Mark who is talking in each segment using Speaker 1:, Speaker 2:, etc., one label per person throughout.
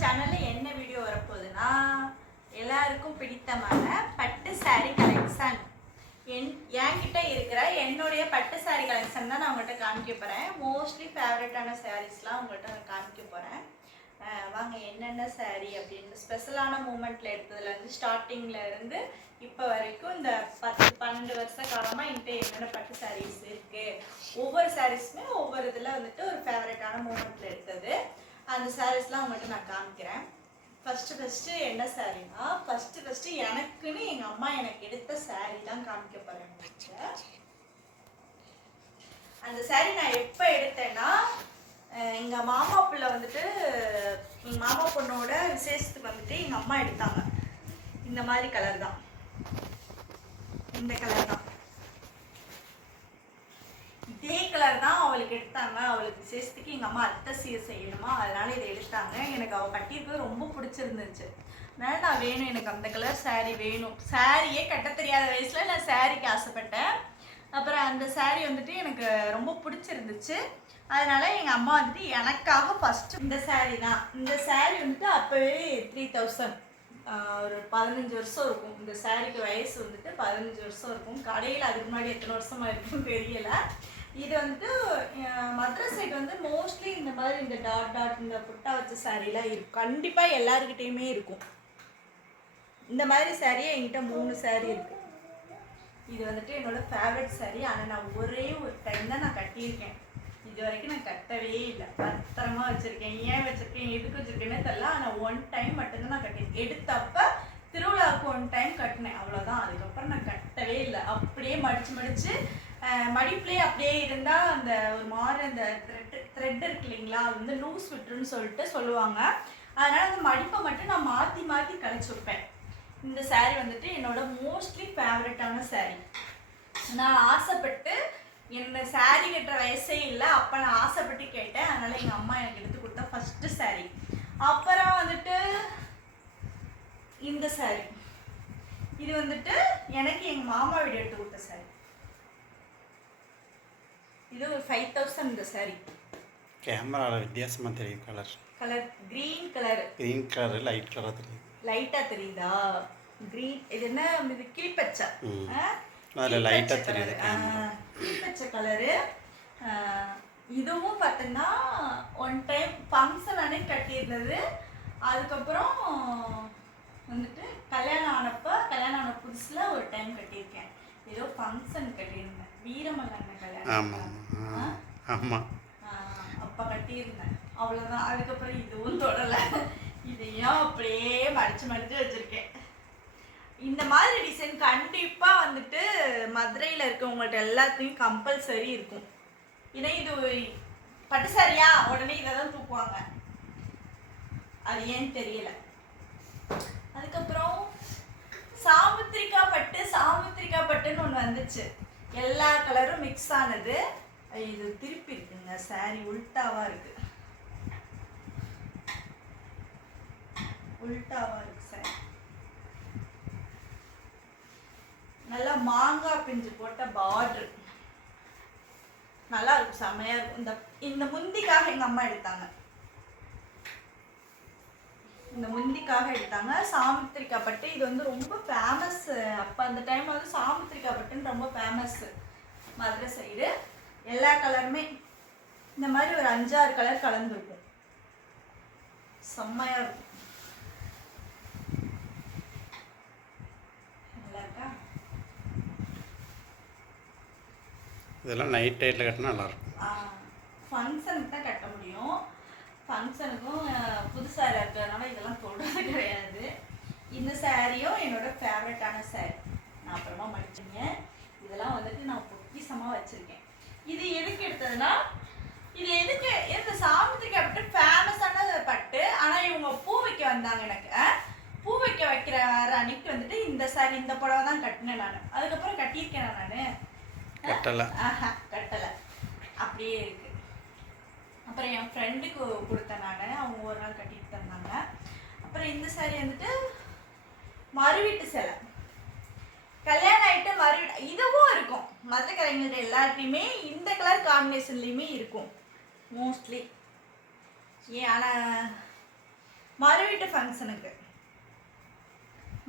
Speaker 1: சேனல்ல என்ன வீடியோ வரப்போகுதுன்னா எல்லாருக்கும் பிடித்தமான பட்டு saree கலெக்ஷன் என் என்கிட்ட இருக்கிற என்னுடைய பட்டு saree கலெக்ஷன் தான் நான் உங்கள்கிட்ட காமிக்க போகிறேன் மோஸ்ட்லி ஃபேவரட்டான சாரீஸ்லாம் உங்கள்கிட்ட நான் காமிக்க போகிறேன் வாங்க என்னென்ன சாரீ அப்படின்னு ஸ்பெஷலான மூமெண்ட்டில் எடுத்ததுலேருந்து ஸ்டார்டிங்கில் இருந்து இப்போ வரைக்கும் இந்த பத்து பன்னெண்டு வருஷ காலமாக என்கிட்ட என்னென்ன பட்டு சாரீஸ் இருக்குது ஒவ்வொரு சாரீஸுமே ஒவ்வொரு இதில் வந்துட்டு ஒரு ஃபேவரட்டான மூமெண்ட்டில் எடுத்தது. அந்த சாரீஸ்லாம் உங்கள்கிட்ட நான் காமிக்கிறேன். ஃபஸ்ட்டு ஃபஸ்ட்டு என்ன சாரீனா ஃபஸ்ட்டு ஃபஸ்ட்டு எனக்குன்னு எங்கள் அம்மா எனக்கு எடுத்த சாரீ தான் காமிக்க போகிறேன் அந்த சாரீ நான் எப்போ எடுத்தேன்னா எங்கள் மாமா பிள்ளை வந்துட்டு மாமா பொண்ணோட விசேஷத்துக்கு வந்துட்டு எங்கள் அம்மா எடுத்தாங்க. இந்த மாதிரி கலர் தான். இந்த கலர் தான். இதே கலர் தான் அவளுக்கு எடுத்தாங்க. அவளுக்கு விசேஷத்துக்கு எங்கள் அம்மா அத்தை சீர் செய்யணுமா? அதனால இதை எடுத்தாங்க. எனக்கு அவள் கட்டியிருக்கிறது ரொம்ப பிடிச்சிருந்துச்சு. அதனால் நான் வேணும். எனக்கு அந்த கலர் சாரீ வேணும். சாரியே கட்ட தெரியாத வயசில் நான் சாரிக்கு ஆசைப்பட்டேன். அப்புறம் அந்த சாரீ வந்துட்டு எனக்கு ரொம்ப பிடிச்சிருந்துச்சு. அதனால் எங்கள் அம்மா வந்துட்டு எனக்காக ஃபஸ்ட்டு இந்த சாரீ தான். இந்த சாரீ வந்துட்டு அப்போவே த்ரீ தௌசண்ட் ஒரு பதினஞ்சு வருஷம் இருக்கும். இந்த சாரிக்கு வயசு வந்துட்டு பதினஞ்சு வருஷம் இருக்கும். கடையில் அதுக்கு முன்னாடி எத்தனை வருஷமாக இருக்கும் தெரியலை. இது வந்துட்டு மதுரை சைடு வந்து மோஸ்ட்லி இந்த மாதிரி இந்த டாட் டாட் இந்த புட்டா வச்ச சாரீலாம் இருக்கும். கண்டிப்பாக எல்லாருக்கிட்டேயுமே இருக்கும். இந்த மாதிரி சாரியே என்கிட்ட மூணு saree இருக்கு. இது வந்துட்டு என்னோட ஃபேவரட் saree. ஆனால் நான் ஒரே ஒரு டைம் தான் நான் கட்டியிருக்கேன். இது வரைக்கும் நான் கட்டவே இல்லை. பத்திரமா வச்சுருக்கேன். ஏன் வச்சுருக்கேன்? எதுக்கு வச்சுருக்கேன்னு தெரியல. ஆனால் ஒன் டைம் மட்டும்தான் நான் கட்டியிருக்கேன். எடுத்தப்போ திருவிழாவுக்கு ஒன் டைம் கட்டினேன். அவ்வளோதான் அதுக்கப்புறம் நான் கட்டவே இல்லை. அப்படியே மடிச்சு மடிச்சு மடிப்புலேயே அப்படியே இருந்தால் அந்த ஒரு மாதிரி அந்த த்ரெட் த்ரெட் இருக்கு இல்லைங்களா? அது வந்து லூஸ் விட்டுருன்னு சொல்லிட்டு சொல்லுவாங்க. அதனால் அந்த மடிப்பை மட்டும் நான் மாற்றி மாற்றி கழிச்சு வைப்பேன். இந்த saree வந்துட்டு என்னோட மோஸ்ட்லி ஃபேவரட்டான saree. நான் ஆசைப்பட்டு என்ன saree கட்டுற வயசே இல்லை. அப்போ நான் ஆசைப்பட்டு கேட்டேன். அதனால் எங்கள் அம்மா எனக்கு எடுத்து கொடுத்த ஃபஸ்ட்டு saree. அப்புறம் வந்துட்டு இந்த saree. இது வந்துட்டு எனக்கு எங்கள் மாமா வீடு எடுத்து கொடுத்த சாரீ இது ஒரு ஃபைவ் தௌசண்ட் இந்த saree.
Speaker 2: கேமராவில் வித்தியாசமாக தெரியும் colour
Speaker 1: colour green colour
Speaker 2: green colour light கலராக தெரியும்.
Speaker 1: லைட்டா தெரியுதா? கிரீன் இது என்ன? இது கிளிப்பச்சை?
Speaker 2: அதுல
Speaker 1: கிளிப்பச்சை
Speaker 2: தெரியுது
Speaker 1: கிளிப்பச்சை கலரு இதுவும் பார்த்தீங்கன்னா ஒன் டைம் ஃபங்க்ஷன் அன்னைக்கு கட்டியிருந்தது. அதுக்கப்புறம் வந்துட்டு கல்யாணம் ஆனப்ப கல்யாணம் ஆன புதுசில் ஒரு டைம் கட்டியிருக்கேன். ஏதோ ஃபங்க்ஷன் கட்டியிருந்தேன்.
Speaker 2: ஆமாம்? ஆமாம்
Speaker 1: அப்ப கட்டியிருந்தேன். அவ்வளவுதான். அதுக்கப்புறம் இதுவும் தொடல. இதையும் அப்படியே மடிச்சு மடிச்சு வச்சிருக்கேன். இந்த மாதிரி டிசைன் கண்டிப்பா வந்துட்டு மதுரையில இருக்கவங்கள்ட்ட எல்லாத்தையும் கம்பல்சரி இருக்கும். ஏன்னா இது பட்டு சாரியா உடனே இதை தான் தூக்குவாங்க. அது ஏன்னு தெரியல. அதுக்கப்புறம் சாமுத்திரிக்கா பட்டு சாமுத்திரிக்கா பட்டுன்னு ஒன்று வந்துச்சு. எல்லா கலரும் மிக்ஸ் ஆனது. இது திருப்பி இருக்குங்க. சாரி உல்டாவாக இருக்கு. உல்டாவாக இருக்கு சாரி நல்லா மாங்காய் பிஞ்சு போட்ட பார்டர் நல்லா இருக்கும். செம்மையா இருக்கும். இந்த இந்த முந்திக்காக எங்க அம்மா எடுத்தாங்க. இந்த முந்திக்காக எடுத்தாங்க. சாமுத்திரிக்கா பட்டு. இது வந்து ரொம்ப ஃபேமஸ் அப்போ அந்த டைம் வந்து சாமுத்திரிக்கா பட்டுன்னு ரொம்ப ஃபேமஸ் மதுரை சைடு எல்லா கலருமே இந்த மாதிரி ஒரு அஞ்சாறு கலர் கலந்துருக்கும் செம்மையா இருக்கும். நல்லா இருக்கா?
Speaker 2: இதெல்லாம் நைட் டைட்டில் கட்டினா நல்லாயிருக்கும்
Speaker 1: ஃபங்க்ஷனுக்கு தான் கட்ட முடியும். ஃபங்க்ஷனுக்கும் புதுசாக இருக்கிறதுனால இதெல்லாம் சொல்கிறது கிடையாது. இந்த சாரியும் என்னோட ஃபேவரட்டான saree. நான் அப்புறமா மடிச்சிங்க இதெல்லாம் வந்துட்டு நான் பொக்கிசமாக வச்சுருக்கேன். இது எதுக்கு எடுத்ததுன்னா இது எதுக்கு இந்த சாமுத்திரிக்கா பட்டு ஃபேமஸான பட்டு ஆனால் இவங்க பூ வைக்க வந்தாங்க எனக்கு? பூ வைக்க வைக்கிற வர அன்னைக்கு வந்துட்டு இந்த saree இந்த புடவை தான் கட்டினேன் நான். அதுக்கப்புறம் கட்டியிருக்கேன் நான்?
Speaker 2: கட்டலை.
Speaker 1: ஆஹா கட்டலை. அப்படியே இருக்கு. அப்புறம் என் ஃப்ரெண்டுக்கு கொடுத்தேன் நான். அவங்க ஒரு நாள் கட்டிட்டு தந்தாங்க. அப்புறம் இந்த சாரி வந்துட்டு மறுவீட்டு சிலை. கல்யாணம் ஆகிட்டு மறுவீட்டு இதுவும் இருக்கும். மதுரைக்காரங்கள்ட்ட எல்லாத்தையுமே இந்த கலர் காம்பினேஷன்லேயுமே இருக்கும் மோஸ்ட்லி ஏன்? ஆனால் மறுவீட்டு ஃபங்க்ஷனுக்கு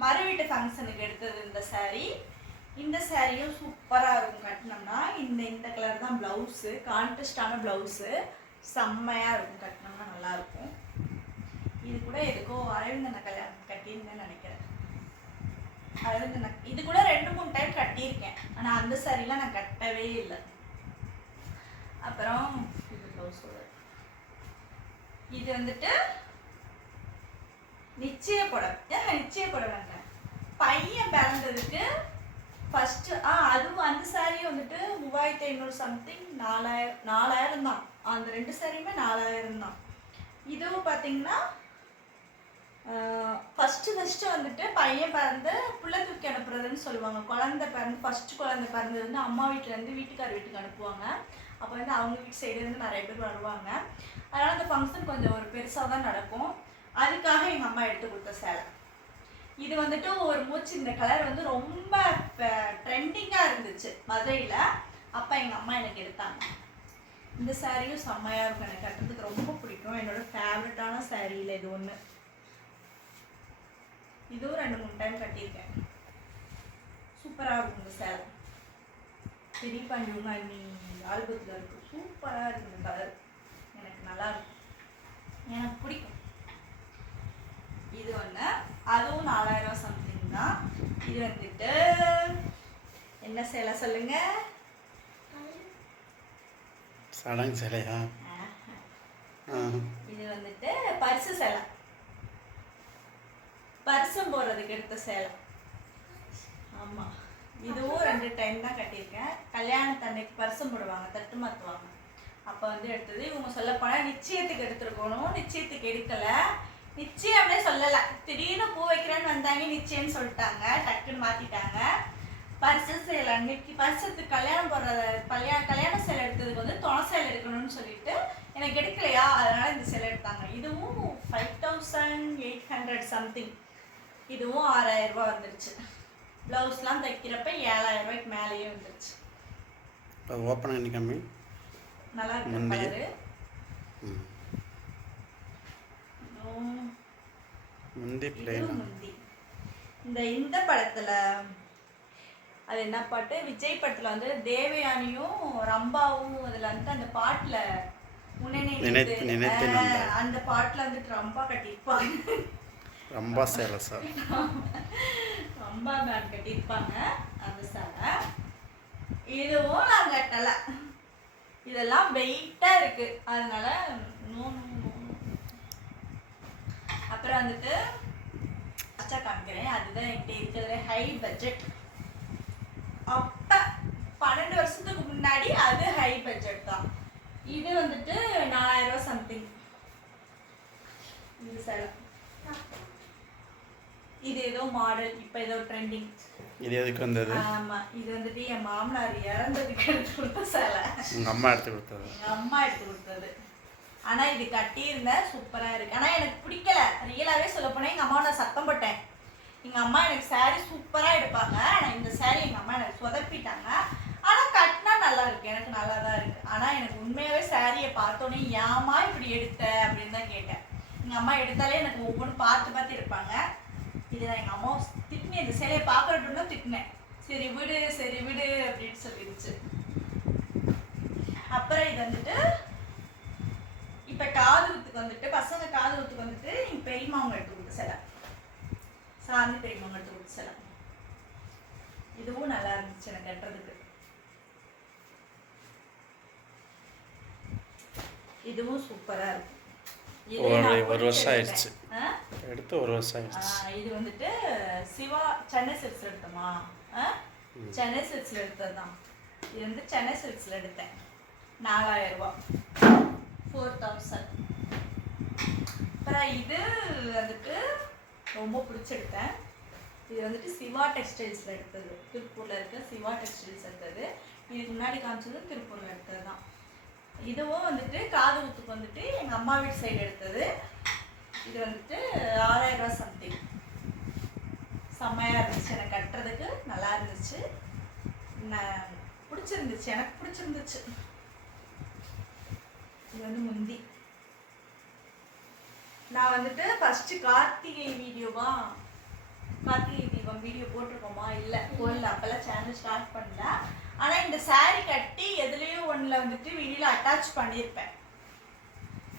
Speaker 1: மறுவீட்டு ஃபங்க்ஷனுக்கு எடுத்தது இந்த saree. இந்த சாரியும் சூப்பராக இருக்கும். கட்டினோம்னா இந்த இந்த கலர் தான் ப்ளவுஸு கான்ட்ரஸ்டான ப்ளவுஸு செம்மையாக இருக்கும். கட்டினோம்னா நல்லாயிருக்கும் இது கூட எதுக்கோ அரவிந்தனை கல்யாணம் கட்டியிருந்தேன்னு நினைக்கிறேன். அரவிந்தனை இது கூட ரெண்டு மூணு டைம் கட்டியிருக்கேன். ஆனால் அந்த சாரிலாம் நான் கட்டவே இல்லை. அப்புறம் இது ப்ளவுஸோட இது வந்துட்டு நிச்சய புடவை ஏன் நிச்சய புடவைங்க? பையன் பிறந்ததுக்கு ஃபஸ்ட்டு ஆ அதுவும் அந்த சாரீ வந்துட்டு மூவாயிரத்தி ஐநூறு சம்திங் நாலாயிரம் நாலாயிரம் தான். அந்த ரெண்டு சாரியுமே நாலாயிரம் தான். இதுவும் பார்த்தீங்கன்னா ஃபஸ்ட்டு ஃபஸ்ட்டு வந்துட்டு பையன் பிறந்து புள்ள தூக்கி அனுப்புறதுன்னு சொல்லுவாங்க. குழந்தை பிறந்து ஃபஸ்ட்டு குழந்தை பிறந்தது வந்து அம்மா வீட்டிலேருந்து வீட்டுக்கார வீட்டுக்கு அனுப்புவாங்க. அப்போ வந்து அவங்க வீட்டு சைடுலேருந்து நிறைய பேர் வருவாங்க. அதனால் அந்த ஃபங்க்ஷன் கொஞ்சம் ஒரு பெருசாக தான் நடக்கும். அதுக்காக எங்கள் அம்மா எடுத்து கொடுத்த சேலை. இது வந்துட்டு ஒரு மூச்சு. இந்த கலர் வந்து ரொம்ப ட்ரெண்டிங்காக இருந்துச்சு மதுரையில். அப்போ எங்கள் அம்மா எனக்கு எடுத்தாங்க. இந்த சாரியும் செம்மையாக இருக்கும். எனக்கு கட்டுறதுக்கு ரொம்ப பிடிக்கும். என்னோட ஃபேவரட்டான சாரியில் இது ஒன்று இதுவும் ரெண்டு மூணு டைம் கட்டியிருக்கேன். சூப்பராக இருக்கும் இந்த சேலை பெரிய பாண்டியவங்க அண்ணி ஆல்பத்தில் இருக்கும் சூப்பராக இருக்கும் இந்த கலர் எனக்கு நல்லா இருக்கும். எனக்கு பிடிக்கும். இது ஒன்று அதுவும் நாலாயிரம் சம்திங் தான். இது வந்துட்டு என்ன சேலை சொல்லுங்க?
Speaker 2: சடங்கு சிலையா
Speaker 1: இது வந்துட்டு பரிசு சேலை. பரிசம் போடுறதுக்கு எடுத்த சேலை. ஆமாம் இதுவும் ரெண்டு டைம் தான் கட்டியிருக்கேன். கல்யாணத்தன்னைக்கு பரிசம் போடுவாங்க தட்டு மாற்றுவாங்க அப்போ வந்து எடுத்தது. இவங்க சொல்ல போனால் நிச்சயத்துக்கு எடுத்துருக்கணும். நிச்சயத்துக்கு எடுக்கலை. நிச்சயம்னே சொல்லலை. திடீர்னு பூ வைக்கிறேன்னு வந்தாங்க நிச்சயம்னு சொல்லிட்டாங்க. டக்குன்னு மாற்றிட்டாங்க பரிசு சேலை அன்னைக்கு பரிசத்துக்கு கல்யாணம் போடுற கல்யாண கல்யாண சேலை எடுத்ததுக்கு வந்து துணை சேலை எடுக்கணும்னு சொல்லிட்டு எனக்கு எடுக்கலையா? அதனால இந்த சேலை எடுத்தாங்க. இதுவும் five thousand eight hundred something இதுவும் ஆறாயிரம் ரூபாய் வந்துருச்சு. ப்ளவுஸ்லாம் தைக்கிறப்ப ஏழாயிரம் ரூபாய்க்கு மேலேயே வந்துருச்சு.
Speaker 2: ஓப்பன் கம்மி
Speaker 1: நல்லா இருக்கு
Speaker 2: முந்தி.
Speaker 1: இந்த இந்த படத்துல அது என்ன பாட்டு? விஜய் படத்துல வந்து தேவயானியும் ரம்பாவும் அதுல வந்து அந்த பாட்டுல. அந்த பாட்டுல வந்துட்டு ரம்பா கட்டியிருப்பாங்க.
Speaker 2: ரொம்ப சேலை சார்.
Speaker 1: ரம்பா பேண்ட் கட்டியிருப்பாங்க அந்த சேலை இதுவும் நான் கட்டல. இதெல்லாம் வெயிட்டா இருக்கு. அதனால நோ, நோ. அப்புறம் வந்துட்டு ஃபஸ்ட்டாக காமிக்கிறேன். அதுதான் என்கிட்ட இருக்கிறது. ஹை பட்ஜெட் அப்போ பன்னெண்டு வருஷத்துக்கு முன்னாடி அது ஹை பட்ஜெட் தான். இது வந்துட்டு நாலாயிரம் ரூபாய் சம்திங் இந்த சேலை. இது ஏதோ மாடல் இப்போ ஏதோ ட்ரெண்டிங்
Speaker 2: இது எதுக்கு வந்தது?
Speaker 1: ஆமா இது வந்துட்டு என் மாமனார் இறந்ததுக்கு எடுத்து கொடுத்த சேலை.
Speaker 2: உங்கள் அம்மா எடுத்து கொடுத்தது.
Speaker 1: எங்க அம்மா எடுத்து கொடுத்தது. ஆனால் இது கட்டியிருந்தேன் சூப்பராக இருக்குது ஆனால் எனக்கு பிடிக்கல. ரியலாகவே சொல்ல எங்கள் எங்க அம்மாவை நான் சத்தம் போட்டேன். எங்கள் அம்மா எனக்கு சாரீ சூப்பராக எடுப்பாங்க. ஆனால் இந்த சாரீ எங்கள் அம்மா எனக்கு சொதப்பிட்டாங்க. ஆனால் கட்டினா நல்லா இருக்கு. எனக்கு நல்லா தான் இருக்குது ஆனால் எனக்கு உண்மையாகவே சாரியை பார்த்தோன்னே ஏமா இப்படி எடுத்த? அப்படின்னு தான் கேட்டேன். எங்கள் அம்மா எடுத்தாலே எனக்கு ஒவ்வொன்றும் பார்த்து பார்த்து எடுப்பாங்க. இதுதான் எங்கள் அம்மா திட்டினேன். இந்த சேலையை பார்க்குறதுன்னு திட்டினேன். சரி விடு சரி விடு அப்படின்னு சொல்லிடுச்சு. அப்புறம் இது வந்துட்டு இப்ப காது குத்துக்கு வந்துட்டு பசங்க காது குத்துக்கு வந்துட்டு எங்க பெரியமாவங்க எடுத்து கொடுத்த சிலை. சாந்தி பெரியமாவங்க எடுத்து கொடுத்த சிலை. இதுவும் நல்லா இருந்துச்சு எனக்கு கட்டுறதுக்கு. இதுவும் சூப்பரா இருக்கும்
Speaker 2: ஒரு- வருஷம். ஆயிடுச்சு. எடுத்து ஒரு வருஷம் ஆயிடுச்சு.
Speaker 1: இது வந்துட்டு சிவா சென்னை சில்க்ஸ்ல எடுத்தோமா. சென்னை சில்க்ஸ்ல எடுத்தது தான் இது வந்து சென்னை சில்க்ஸ்ல எடுத்தேன். நாலாயிரம் ரூபாய். ஃபோர் தௌசண்ட் அப்புறம் இது வந்துட்டு ரொம்ப பிடிச்செடுத்தேன் இது வந்துட்டு சிவா டெக்ஸ்டைல்ஸில் எடுத்தது. திருப்பூரில் இருக்க சிவா டெக்ஸ்டைல்ஸ் எடுத்தது. இதுக்கு முன்னாடி காமிச்சது திருப்பூரில் எடுத்தது தான் இதுவும் வந்துட்டு காது குத்துக்கு வந்துட்டு எங்கள் அம்மா வீட்டு சைடு எடுத்தது. இது வந்துட்டு ஆறாயிரம் ரூபா சம்திங் செம்மையாக இருந்துச்சு. எனக்கு கட்டுறதுக்கு நல்லா இருந்துச்சு. நான் பிடிச்சிருந்துச்சு. எனக்கு பிடிச்சிருந்துச்சு. இது வந்து முந்தி நான் வந்துட்டு ஃபர்ஸ்ட் கார்த்திகை வீடியோவா? கார்த்திகை தீபம் வீடியோ போட்டிருக்கோமா? இல்லை போடல. அப்போல்லாம் சேனல் ஸ்டார்ட் பண்ணல. ஆனால் இந்த saree கட்டி எதுலேயும் ஒன்றில் வந்துட்டு வீடியோவில் அட்டாச் பண்ணியிருப்பேன்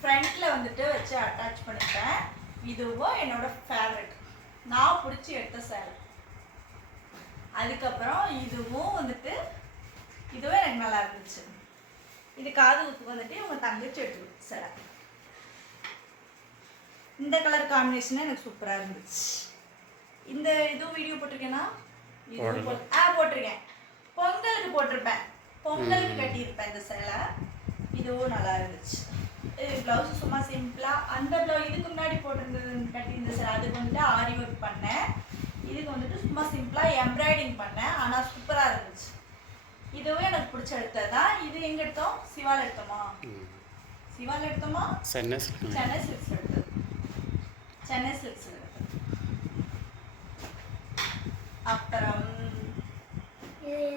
Speaker 1: ஃப்ரண்ட்டில் வந்துட்டு வச்சு அட்டாச் பண்ணிப்பேன் இதுவும் என்னோட ஃபேவரட் நான் பிடிச்சி எடுத்த சேலை அதுக்கப்புறம் இதுவும் வந்துட்டு இதுவும் எனக்கு நல்லா இருந்துச்சு. இது காது குத்துக்கு வந்துட்டு இவங்க தங்கச்சி எடுத்து சேலை. இந்த கலர் காம்பினேஷன் எனக்கு சூப்பராக இருந்துச்சு. இந்த இதுவும் வீடியோ போட்டிருக்கேனா? இதுவும்
Speaker 2: போடல.
Speaker 1: போட்- ஆ போட்டிருக்கேன். பொங்கலுக்கு போட்டிருப்பேன். பொங்கலுக்கு கட்டியிருப்பேன் இந்த சேலை. இதுவும் நல்லா இருந்துச்சு. ப்ளவுஸ் சும்மா சிம்பிளாக அந்த ப்ளவு இதுக்கு முன்னாடி போட்டிருந்தது கட்டியிருந்த சேலை. அதுக்கு வந்துட்டு ஆரி ஒர்க் பண்ணேன். இதுக்கு வந்துட்டு சும்மா சிம்பிளாக எம்ப்ராய்டிங் பண்ணேன். ஆனால் சூப்பராக இருந்துச்சு. இதுவும் எனக்கு பிடிச்ச எடுத்தது தான் இது எங்கே எடுத்தோம்? சிவால எடுத்தோமா. சிவால எடுத்தோமா?
Speaker 2: சென்னை சில்க்
Speaker 1: சென்னை சில்க்ஸ் எடுத்தது. சென்னை சில்க்ஸ் எடுத்தது. அப்புறம்
Speaker 3: இது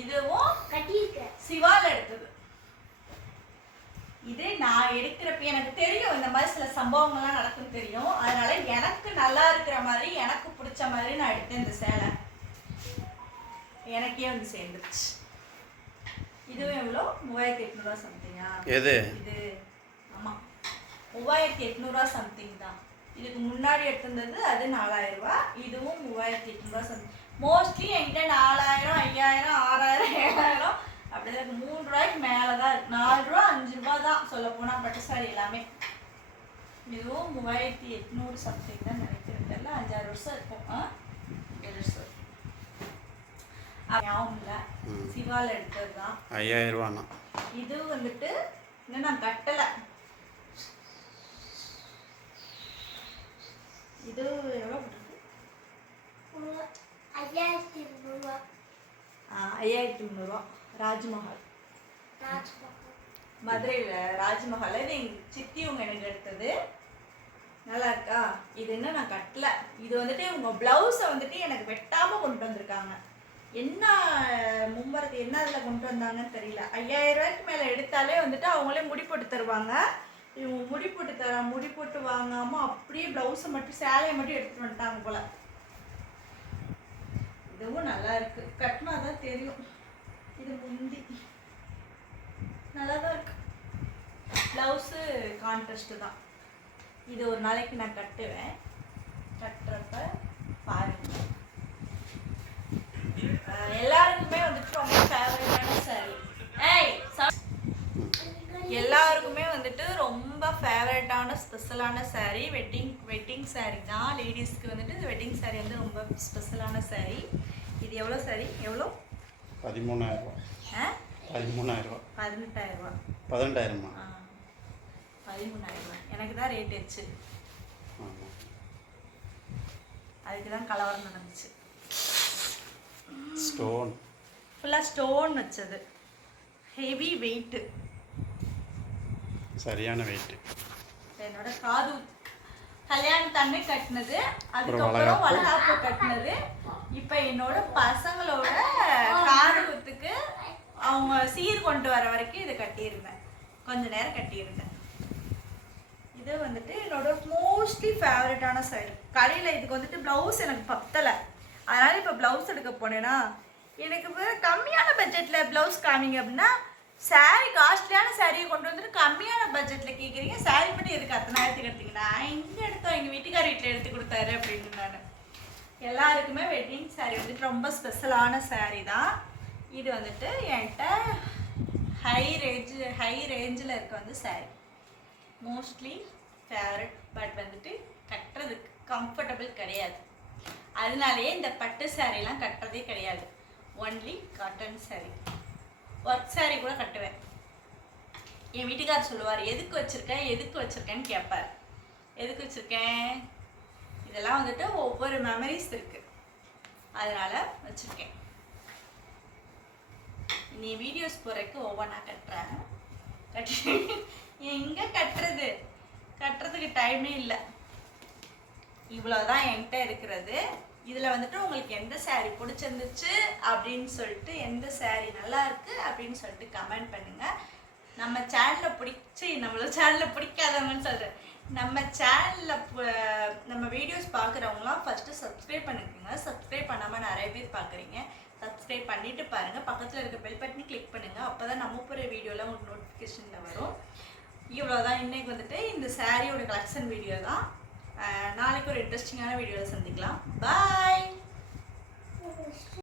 Speaker 1: இதுவும்
Speaker 3: கட்டியிருக்க
Speaker 1: சிவால எடுத்தது. இது நான் எடுக்கிறப்ப எனக்கு தெரியும் இந்த மாதிரி சில சம்பவங்கள்லாம் நடக்கும் தெரியும். அதனால எனக்கு நல்லா இருக்கிற மாதிரி எனக்கு பிடிச்ச மாதிரி நான் எடுத்தேன் இந்த சேலை. எனக்கே வந்து சேர்ந்துருச்சு. இதுவும் எவ்வளோ? மூவாயிரத்தி எட்நூறுவா சம்திங்கா
Speaker 2: எது?
Speaker 1: இது. ஆமாம் மூவாயிரத்தி எட்நூறுவா சம்திங் தான். இதுக்கு முன்னாடி எடுத்திருந்தது அது நாலாயிரம் ரூபா இதுவும் மூவாயிரத்தி எட்நூறுவா சம்திங் மோஸ்ட்லி என்கிட்ட நாலாயிரம் ஐயாயிரம் ஆறாயிரம் ஏழாயிரம். அப்படிதான் இருக்கு. மூணு ரூபாய்க்கு மேலே தான் இருக்கு. நாலு ரூபா அஞ்சு ரூபா தான் சொல்ல போனால் பட்டு சாரி எல்லாமே. இதுவும் மூவாயிரத்தி எட்நூறு சம்திங் தான் நினைக்கிறேன். அஞ்சாறு வருஷம் இருக்கும். ஆ? சிவால எடுத்தது தான்
Speaker 2: ஐயாயிரம் ரூபாண்ணா
Speaker 1: இது வந்துட்டு இன்னும் நான் கட்டல. இது எவ்வளோ
Speaker 3: உங்க ஐயாயிரத்தி முந்நூறுவா
Speaker 1: ஆ, ஐயாயிரத்தி முந்நூறுவா ராஜ்மஹால்.
Speaker 3: ராஜ்மஹால்.
Speaker 1: மதுரையில் ராஜ்மஹால். இது எங்கள் சித்தியவங்க எனக்கு எடுத்தது. நல்லா இருக்கா? இது இன்னும் நான் கட்டல. இது வந்துட்டு உங்க ப்ளவுஸை வந்துட்டு எனக்கு வெட்டாம கொண்டு வந்திருக்காங்க. என்ன மும்பரத்து என்ன அதில் கொண்டு வந்தாங்கன்னு தெரியல. ஐயாயிரம் ரூபாய்க்கு மேலே எடுத்தாலே வந்துட்டு அவங்களே முடி போட்டு தருவாங்க. இவங்க முடி போட்டு தர முடி போட்டு வாங்காமல் அப்படியே ப்ளவுஸை மட்டும் சேலையை மட்டும் எடுத்துகிட்டு வந்துட்டாங்க போல. இதுவும் நல்லா இருக்கு. கட்டினா தான் தெரியும். இது முந்தி. நல்லா தான் இருக்கு. ப்ளவுஸு கான்ட்ரஸ்ட்டு தான். இது ஒரு நாளைக்கு நான் கட்டுவேன். கட்டுறப்ப பாருங்கள் எல்லாருக்குமே வந்துட்டு ரொம்ப ஃபேவரட்டான saree. ஏய் எல்லாருக்குமே வந்துட்டு ரொம்ப ஃபேவரட்டான ஸ்பெஷலான saree வெட்டிங் வெட்டிங் saree தான். லேடிஸ்க்கு வந்துட்டு இந்த வெட்டிங் saree வந்து ரொம்ப ஸ்பெஷலான saree. இது எவ்வளோ saree? எவ்வளோ
Speaker 2: பதிமூணாயிரம் ரூபா. பதிமூணாயிரம் ரூபா.
Speaker 1: பதினெட்டாயிரம் ரூபா.
Speaker 2: பதினெண்டாயிரமா
Speaker 1: ஆ, பதிமூணாயிரம் ரூபாய் எனக்கு தான் ரேட் ஆச்சு அதுக்கு தான் கலவரம் நடந்துச்சு.
Speaker 2: ஸ்டோன்
Speaker 1: ஃபுல்லாக ஸ்டோன் வச்சது. ஹெவி வெயிட்டு
Speaker 2: சரியான வெயிட்டு
Speaker 1: என்னோட காது கல்யாணத்தன்னை கட்டினது. அதுக்கப்புறம்
Speaker 2: வளகாப்பு.
Speaker 1: கட்டினது. இப்போ என்னோட பசங்களோட காது குத்துக்கு அவங்க சீர் கொண்டு வர வரைக்கும் இதை கட்டியிருந்தேன். கொஞ்ச நேரம் கட்டியிருந்தேன். இது வந்துட்டு என்னோட மோஸ்ட்லி ஃபேவரட்டான சைடு கடையில் இதுக்கு வந்துட்டு ப்ளவுஸ் எனக்கு பத்தலை. அதனால் இப்போ ப்ளவுஸ் எடுக்க போனேன்னா எனக்கு கம்மியான பட்ஜெட்டில் ப்ளவுஸ் காமிங்க அப்படின்னா saree காஸ்ட்லியான சாரியை கொண்டு வந்துட்டு கம்மியான பட்ஜெட்டில் கேட்குறீங்க saree மட்டும் எதுக்கு அத்தனாயிரத்துக்கு எடுத்தீங்க இங்கே எடுத்தோம்? எங்கள் வீட்டுக்கார வீட்டில் எடுத்து கொடுத்தாரு அப்படின்னு நான். எல்லாருக்குமே வெட்டிங் saree வந்துட்டு ரொம்ப ஸ்பெஷலான saree தான். இது வந்துட்டு என்கிட்ட ஹை ரேஞ்ச் ஹை ரேஞ்சில் இருக்க வந்து saree. மோஸ்ட்லி ஃபேவரட் பட் வந்துட்டு கட்டுறதுக்கு கம்ஃபர்டபுள் கிடையாது. அதனாலேயே இந்த பட்டு சாரீலாம் கட்டுறதே கிடையாது. Only cotton sari work sari கூட கட்டுவேன். என் வீட்டுக்கார் சொல்லுவார் எதுக்கு வச்சுருக்கேன் எதுக்கு வச்சுருக்கேன்னு கேட்பார் எதுக்கு வச்சுருக்கேன்? இதெல்லாம் வந்துட்டு ஒவ்வொரு மெமரிஸ் இருக்குது அதனால் வச்சுருக்கேன். நீ வீடியோஸ் போறதுக்கு ஒவ்வொன்றா கட்டுறேன். கட்டி எங்கே கட்டுறது? கட்டுறதுக்கு டைமே இல்லை. இவ்வளோதான் என்கிட்ட இருக்கிறது. இதில் வந்துட்டு உங்களுக்கு எந்த சாரீ பிடிச்சிருந்துச்சு அப்படின்னு சொல்லிட்டு எந்த சாரீ நல்லா இருக்கு அப்படின்னு சொல்லிட்டு கமெண்ட் பண்ணுங்க. நம்ம சேனலில் பிடிச்சி நம்மளோட சேனலில் பிடிக்காதவங்கன்னு சொல்கிறேன் நம்ம சேனலில் நம்ம வீடியோஸ் பார்க்குறவங்களாம் ஃபஸ்ட்டு சப்ஸ்கிரைப் பண்ணிக்கோங்க. சப்ஸ்கிரைப் பண்ணாமல் நிறைய பேர் பார்க்குறீங்க சப்ஸ்கிரைப் பண்ணிவிட்டு பாருங்கள் பக்கத்தில் இருக்க பெல் பட்டனி கிளிக் பண்ணுங்கள் அப்போ தான் நம்ம போகிற வீடியோலாம் உங்களுக்கு நோட்டிஃபிகேஷனில் வரும். இவ்வளோதான் இன்றைக்கு வந்துட்டு இந்த சாரியோட கலெக்ஷன் வீடியோ தான். நாளைக்கு ஒரு இன்ட்ரெஸ்டிங்கான வீடியோவில் சந்திக்கலாம். பாய்